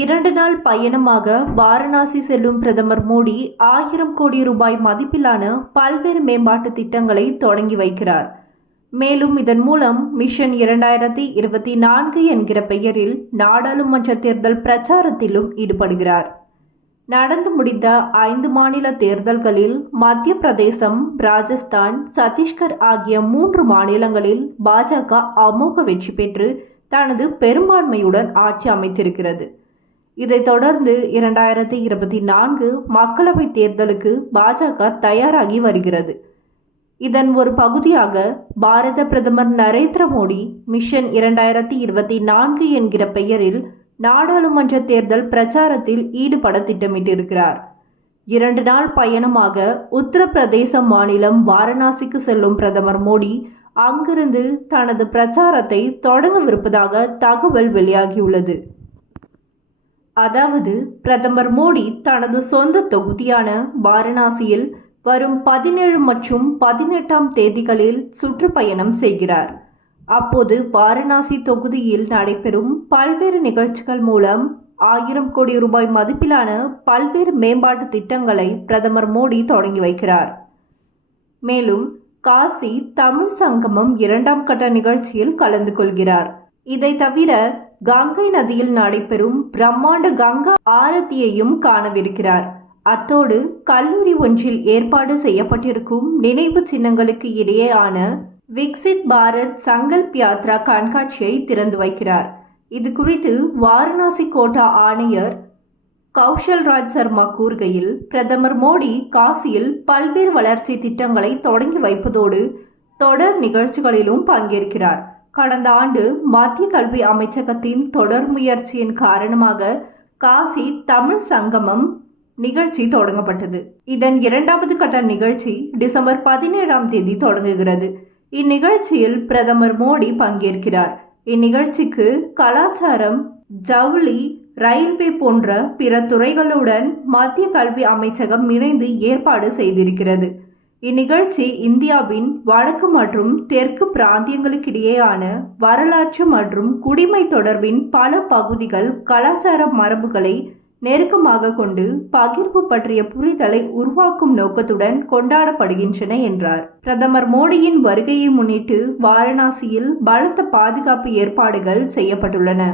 இரண்டு நாள் பயணமாக வாரணாசி செல்லும் பிரதமர் மோடி ஆயிரம் கோடி ரூபாய் மதிப்பிலான பல்வேறு மேம்பாட்டு திட்டங்களை தொடங்கி வைக்கிறார். மேலும் இதன் மூலம் மிஷன் இரண்டாயிரத்தி இருபத்தி நான்கு என்கிற பெயரில் நாடாளுமன்ற தேர்தல் பிரச்சாரத்திலும் ஈடுபடுகிறார். நடந்து முடிந்த ஐந்து மாநில தேர்தல்களில் மத்திய பிரதேசம் ராஜஸ்தான் சத்தீஸ்கர் ஆகிய மூன்று மாநிலங்களில் பாஜக அமோக வெற்றி பெற்று தனது பெரும்பான்மையுடன் ஆட்சி அமைத்திருக்கிறது. இதைத் தொடர்ந்து இரண்டாயிரத்தி இருபத்தி நான்கு மக்களவைத் தேர்தலுக்கு பாஜக தயாராகி வருகிறது. இதன் ஒரு பகுதியாக பாரத பிரதமர் நரேந்திர மோடி மிஷன் இரண்டாயிரத்தி இருபத்தி நான்கு என்கிற பெயரில் நாடாளுமன்ற தேர்தல் பிரச்சாரத்தில் ஈடுபட திட்டமிட்டிருக்கிறார். இரண்டு நாள் பயணமாக உத்தரப்பிரதேச மாநிலம் வாரணாசிக்கு செல்லும் பிரதமர் மோடி அங்கிருந்து தனது பிரச்சாரத்தை தொடங்கவிருப்பதாக தகவல் வெளியாகியுள்ளது. அதாவது பிரதமர் மோடி தனது சொந்த தொகுதியான வாரணாசியில் வரும் பதினேழு மற்றும் பதினெட்டாம் தேதிகளில் சுற்றுப்பயணம் செய்கிறார். அப்போது வாரணாசி தொகுதியில் நடைபெறும் பல்வேறு நிகழ்ச்சிகள் மூலம் ஆயிரம் கோடி ரூபாய் மதிப்பிலான பல்வேறு மேம்பாட்டு திட்டங்களை பிரதமர் மோடி தொடங்கி வைக்கிறார். மேலும் காசி தமிழ் சங்கமம் இரண்டாம் கட்ட நிகழ்ச்சியில் கலந்து கொள்கிறார். இதை தவிர கங்கை நதியில் நடைபெறும் பிரம்மாண்ட கங்கா ஆரத்தியையும் காணவிருக்கிறார். அத்தோடு கல்லூரி ஒன்றில் ஏற்பாடு செய்யப்பட்டிருக்கும் நினைவு சின்னங்களுக்கு இடையேயான விக்சித் பாரத் சங்கல்ப் யாத்ரா கண்காட்சியை திறந்து வைக்கிறார். இது குறித்து வாரணாசி கோட்டா ஆணையர் கௌஷல் ராஜ் சர்மா கூறுகையில் பிரதமர் மோடி காசியில் பல்வேறு வளர்ச்சி திட்டங்களை தொடங்கி வைப்பதோடு தொடர் நிகழ்ச்சிகளிலும் பங்கேற்கிறார். கடந்த ஆண்டு மத்திய கல்வி அமைச்சகத்தின் தொடர் முயற்சியின் காரணமாக காசி தமிழ் சங்கமம் நிகழ்ச்சி தொடங்கப்பட்டது. இதன் இரண்டாவது கட்ட நிகழ்ச்சி டிசம்பர் பதினேழாம் தேதி தொடங்குகிறது. இந்நிகழ்ச்சியில் பிரதமர் மோடி பங்கேற்கிறார். இந்நிகழ்ச்சிக்கு கலாச்சாரம் ஜவுளி ரயில்வே போன்ற பிற துறைகளுடன் மத்திய கல்வி அமைச்சகம் இணைந்து ஏற்பாடு செய்திருக்கிறது. இந்நிகழ்ச்சி இந்தியாவின் வடக்கு மற்றும் தெற்கு பிராந்தியங்களுக்கிடையேயான வரலாற்று மற்றும் குடிமை தொடர்பின் பல பகுதிகள் கலாச்சார மரபுகளை நெருக்கமாக கொண்டு பகிர்வு பற்றிய புரிதலை உருவாக்கும் நோக்கத்துடன் கொண்டாடப்படுகின்றன என்றார். பிரதமர் மோடியின் வருகையை முன்னிட்டு வாரணாசியில் பலத்த பாதுகாப்பு ஏற்பாடுகள் செய்யப்பட்டுள்ளன.